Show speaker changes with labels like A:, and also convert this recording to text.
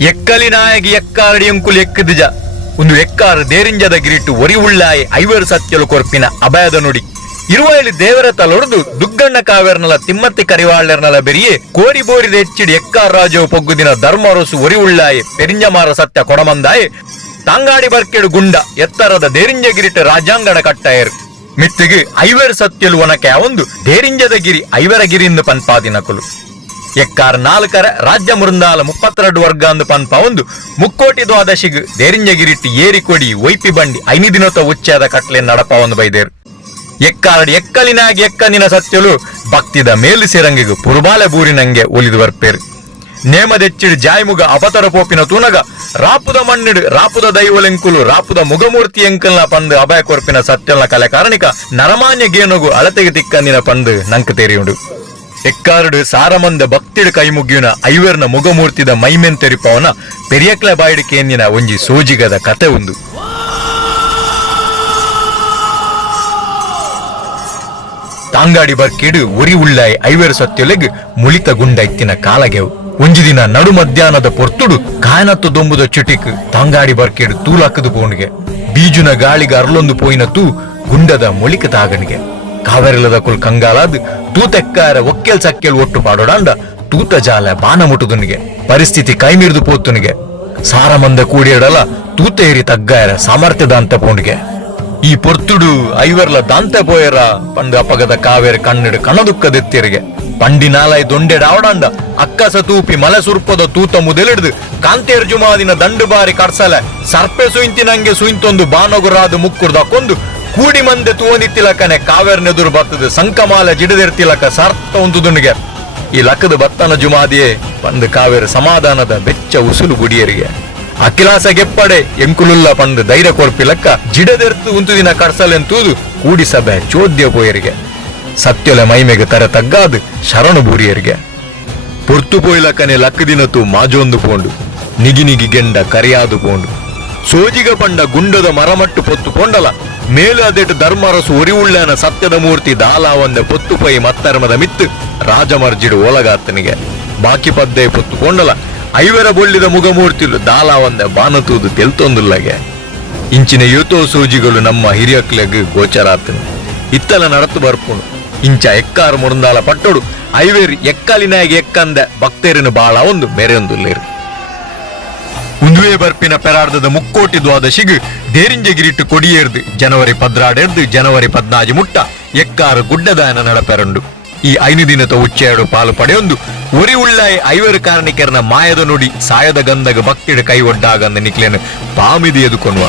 A: ಎಕ್ಕಲಿ ನಾಯಗಿ ಎಕ್ಕಾರಡಿ ಎಂಕುಲು ಎಕ್ಕದಿಜ ಒಂದು ಎಕ್ಕಾರ ದೇರಿಂಜದ ಗಿರಿಟ್ಟು ಒರಿ ಉಳ್ಳಾಯಿ ಐವರು ಸತ್ಯಲು ಕೊರ್ಪಿನ ಅಭಯದ ನುಡಿ. ಇರುವಳಿ ದೇವರ ತಲೊಡ್ದು ದುಗ್ಗಣ್ಣ ಕಾವೇರ್ನಲ ತಿಮ್ಮತ್ತಿ ಕರಿವಾಳ್ಯರ್ನಲ ಬೆರಿಯೆ ಕೋರಿ ಬೋರಿದ ಹೆಚ್ಚಿಡಿ ಎಕ್ಕಾರ್ ರಾಜವು ಪೊಗ್ಗುದಿನ ಧರ್ಮರಸು ಒರಿ ಉಳ್ಳಾಯಿ ಪೆರಿಂಜಮಾರ ಸತ್ಯ ಕೊಡಮಂದಾಯೆ. ತಾಂಗಾಡಿ ಬರ್ಕೆಡು ಗುಂಡ ಎತ್ತರದ ದೇರಿಂಜ ಗಿರಿಟ ರಾಜಾಂಗಣ ಕಟ್ಟಾಯರು. ಮಿತ್ತಿಗೆ ಐವರ ಸತ್ಯಲು ಒನಕೆ ಒಂದು ದೇರಿಂಜದ ಗಿರಿ ಐವರ ಗಿರಿಯಿಂದ ಪನ್ಪಾದಿನಕುಲು. ಎಕ್ಕಾರ ನಾಲ್ಕರ ರಾಜ್ಯ ಮೃಂದಾಲ ಮುಪ್ಪತ್ತೆರಡು ವರ್ಗ ಅಂದು ಪನ್ಪ ಒಂದು ಮುಕ್ಕೋಟಿ ದ್ವಾದಶಿಗ್ ದೇರಿಂಜಗಿರಿಟ್ಟು ಏರಿಕೊಡಿ ಒಯ್ಪಿ ಬಂಡಿ ಐನಿ ದಿನೋತ ಉಚ್ಚಾದ ಕಟ್ಲೆ ನಡಪ ಒಂದು ಬೈದೇರು. ಎಕ್ಕಾರಡಿ ಎಕ್ಕಲಿನಾಗಿ ಎಕ್ಕನಿನ ಸತ್ಯಲು ಭಕ್ತಿದ ಮೇಲು ಸಿರಂಗಿಗು ಪುರುಬಾಲೆ ಬೂರಿನಂಗೆ ಒಲಿದು ಬರ್ಪೇರು. ನೇಮದೆಚ್ಚಿಡು ಜಾಯ್ಮುಗ ಅಪತರ ಪೋಪಿನ ತೂನಗ ರಾಪುದ ಮಣ್ಣಿಡು ರಾಪುದ ದೈವಲೆಂಕುಲು ರಾಪುದ ಮುಗಮೂರ್ತಿ ಎಂಕಲ್ನ ಪಂದು ಅಭಯ ಕೊರ್ಪಿನ ಸತ್ಯಲ್ನ ಕಲೆ ಕಾರಣಿಕ ನರಮಾನ್ಯ ಗೇನುಗು ಅಳತೆಗೆ ತಿಕ್ಕಂದಿನ ಪಂದು ನಂಕ ತೆರಿಯುಂಡು ಎಕ್ಕಾರುಡು ಸಾರಮಂದ ಭಕ್ತಿಡು ಕೈ ಮುಗಿಯುನ ಐವರ್ನ ಮುಗಮೂರ್ತಿದ ಮೈಮೆನ್ ತೆರಿಪವನ ಪೆರಿಯಕ್ಲ ಬಾಯಿಡು ಕೇಂದಿನ ಒಂಜಿ ಸೋಜಿಗದ ಕತೆ ಉಂದು. ತಾಂಗಾಡಿ ಬರ್ಕಿಡು ಉರಿ ಉಳ್ಳಾಯಿ ಐವರ್ ಸತ್ಯೊಲೆಗ್ ಮುಳಿತ ಗುಂಡ ಇತ್ತಿನ ಕಾಲಗೆವು. ಒಂಜಿ ದಿನ ನಡು ಮಧ್ಯಾಹ್ನದ ಪೊರ್ತುಡು ಕಾಯನತ್ತು ದೊಂಬುದ ಚಿಟಿಕ್ ತಾಂಗಾಡಿ ಬರ್ಕಿಡು ತೂಲಾಕದು ಪೋಣಿಗೆ. ಬೀಜುನ ಗಾಳಿಗ ಅರ್ಲೊಂದು ಪೋಯಿನ ತೂ ಗುಂಡದ ಮೊಳಿಕ ತಾಗನಿಗೆ ಕಾವೆರಲದ ಕುಲ್ ಕಂಗಾಲಾದ್ ತೂತೆಕ್ಕಾರ ಒಕ್ಕೆಲ್ ಸಕ್ಕೆಲ್ ಒಟ್ಟು ಪಾಡೋಡಾಂಡ ತೂತ ಜಾಲ ಬಾನ ಮುಟುದುನಿಗೆ ಪರಿಸ್ಥಿತಿ ಕೈಮೀರ್ದು ಪೋತುನಿಗೆ ಸಾರ ಸಾರಮಂದ ಕೂಡಿಯಡಲ ತೂತ ಏರಿ ತಗ್ಗಾಯರ ಸಾಮರ್ಥ್ಯದ ಅಂತ ಪೋಣಿಗೆ ಈ ಪೊರ್ತುಡು ಐವರ್ಲ ದಾಂತೆ ಪೋಯರ ಪಂಡ ಅಪಗದ ಕಾವೇರಿ ಕಣ್ಣಿಡು ಕಣದುಕ್ಕದೆತ್ತಿರಿಗೆ ಪಂಡಿ ನಾಲೈ ದೊಂಡೆಡ ಆವಡಾಂಡ ಅಕ್ಕಸ ತೂಪಿ ಮಲೆ ಸುರ್ಪದ ತೂತ ಮುದೆಲಿಡ್ದು ಕಾಂತೇರ್ಜುಮಾದಿನ ದಂಡು ಬಾರಿ ಕಡ್ಸಲೆ ಸರ್ಪೆ ಸುಯಿಂತಿನಂಗೆ ಸುಯಿಂತೊಂದು ಬಾನಗುರಾದ ಮುಕ್ಕುರ್ದ ಕೊಂದು ಕೂಡಿ ಮಂದೆ ತೂವನಿತ್ತಿಲಕನೆ ಕಾವೇರ್ನೆದುರು ಬರ್ತದೆ. ಸಂಕಮಾಲ ಜಿಡದಿರ್ತಿಲಕ ಸಾರ್ಥ ಒಂದು ದುಣಿಗೆ ಈ ಲಕ್ಕದ ಬತ್ತನ ಜುಮಾದಿಯೇ ಪಂದ್ ಕಾವೇರಿ ಸಮಾಧಾನದ ಬೆಚ್ಚ ಉಸುಲು ಗುಡಿಯರಿಗೆ. ಅಖಿಲಾಸ ಗೆಪ್ಪಡೆ ಎಂಕುಲುಲ್ಲ ಪಂದ್ ಧೈರ್ಯ ಕೊರ್ಪಿಲಕ್ಕ ಜಿಡದೆರ್ತು ಒಂದು ಕಡ್ಸಲೆಂತೂದು ಕೂಡಿ ಸಭೆ ಚೋದ್ಯ ಪೋಯರಿಗೆ ಸತ್ಯೊಲೆ ಮೈಮೆಗೆ ತರ ತಗ್ಗಾದ ಶರಣು ಬೂರಿಯರಿಗೆ ಪೊರ್ತು ಪೋಯ್ಲಕ್ಕನೆ ಲಕ್ಕದಿನತು ಮಾಜೊಂದು ಪೋಂಡು. ನಿಗಿ ನಿಗಿ ಗೆಂಡ ಕರಿಯಾದು ಪೋಂಡು. ಸೋಜಿಗ ಪಂಡ ಗುಂಡದ ಮರಮಟ್ಟು ಪೊತ್ತು ಪೊಂಡಲ. ಒರಿವುಳ್ಳನ ಸತ್ಯದ ಮೂರ್ತಿ ದಾಲ ಒಂದೆ ಪೊತ್ತು ಪೈ ಮತ್ತರ್ಮದ ಮಿತ್ತು ರಾಜಮರ್ಜಿಡು ಓಲಗಾತನಿಗೆ ಬಾಕಿ ಪದ್ದೆ ಪೊತ್ತು ಕೊಂಡಲ ಐವರ ಬೊಳ್ಳಿದ ಮುಗಮೂರ್ತಿಲು ದಾಲ ಒಂದೆ ಬಾನತೂದು ತೆಲ್ತೊಂದುಲ್ಲಗೆ. ಇಂಚಿನ ಯೂತೋ ಸೂಜಿಗಳು ನಮ್ಮ ಹಿರಿಯಕ್ಲೆಗ್ ಗೋಚರಾತನು. ಇತ್ತಲ ನಡತು ಬರ್ಪುಣು. ಇಂಚ ಎಕ್ಕಾರು ಮುರುಂದಾಲ ಪಟ್ಟೊಡು, ಐವೇರ್ ಎಕ್ಕಲಿನಾಗಿ ಎಕ್ಕಂದ ಭಕ್ತೇರಿನ ಬಾಳ ಒಂದು ಮೆರೆಯೊಂದುಲ್ಲೇರು ಉಂದುವೆ ಬರ್ಪಿನ ಪೆರಾರ್ಧದ ಮುಕ್ಕೋಟಿ ದ್ವಾದಶಿಗ್ ದೇರಿಂಜಗಿರಿಟ್ಟು ಕೊಡಿಯೇರ್ದು. ಜನವರಿ ಪದ್ರಾಡೆರ್ದು, ಜನವರಿ ಪದ್ನಾಜಿ ಮುಟ್ಟ. ಎಕ್ಕಾರು ಗುಡ್ಡದಾನ ನಡಪೆರಂಡು ಈ ಐನು ದಿನದ ಉಚ್ಚಯಡು ಪಾಲು ಪಡೆಯೊಂದು. ಉರಿ ಉಳ್ಳಾಯ ಐವರು ಕಾರಣಿಕರನ ಮಾಯದ ನುಡಿ, ಸಾಯದ ಗಂಧಗ ಭಕ್ತಿಡ ಕೈ ಒಡ್ಡಾಗಂದ ನಿಖಿಲೇನು ಪಾಮಿದಿ ಎದುಕೊಂಡು